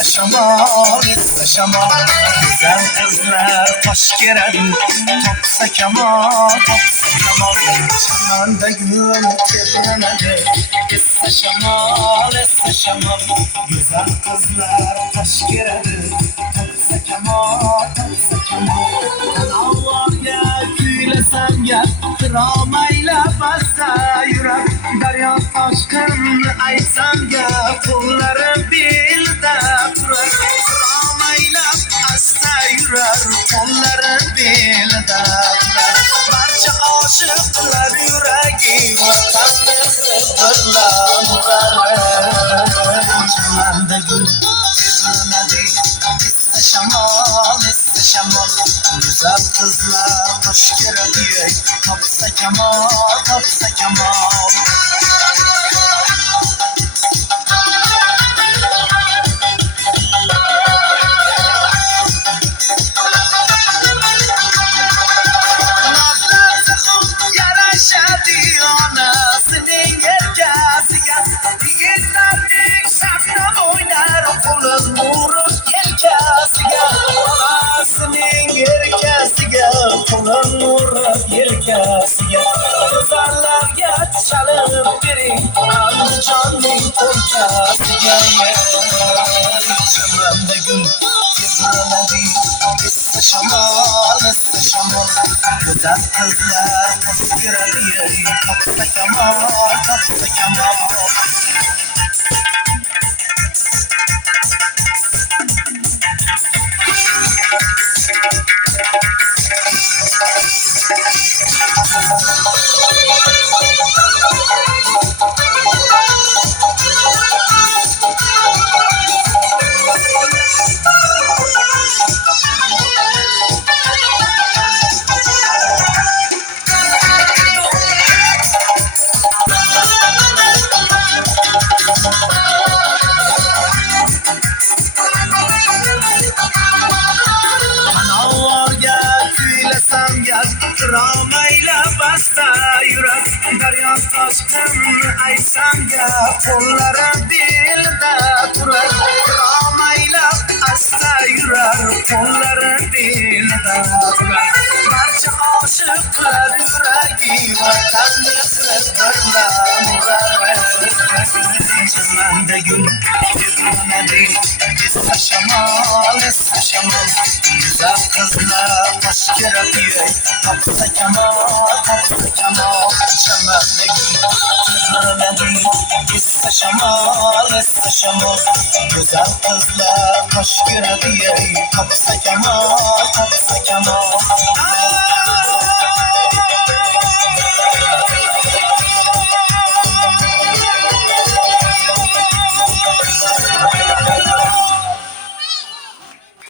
esse şamal Güzel kızlar hoş geldin Topsa kemal, topsa kemal Çınanda gül tebrenede Esse şamal Güzel kızlar hoş geldin Topsa kemal, topsa kemal Kanallar ya küylesen gel Dramayla basta yürek Derya aşkın aytsan gel Kolları bilde durar Dramayla basta yürek Kolları bilde durar Barça aşıklar yüreği Vatanı sıfırlar Çimende gül tebrenedi esse şamal Güzel kızlar hoş geldin Topsa kemal, topsa kemal Kolun vurup yelkasiga Kızarlarga çalıp biri Andijonning o'rtasiga Çimanda gul tebrenedi esse şamal Güzel kızlar hoş geldin Topsa kemal, topsa kemal Dramayla basta yürek Derya aşkın aysan ya Kolları dilde durar Dramayla basta yürek Kolları dilde durar Barça aşıklar yüreği Vatanı sıfırlar Çimende gül tebrenedi esse şamal Güzel kızlar hoş geldin Topsa kemal, topsa kemal Çimende gül tebrenedi esse şamal Güzel kızlar hoş geldin Topsa kemal, topsa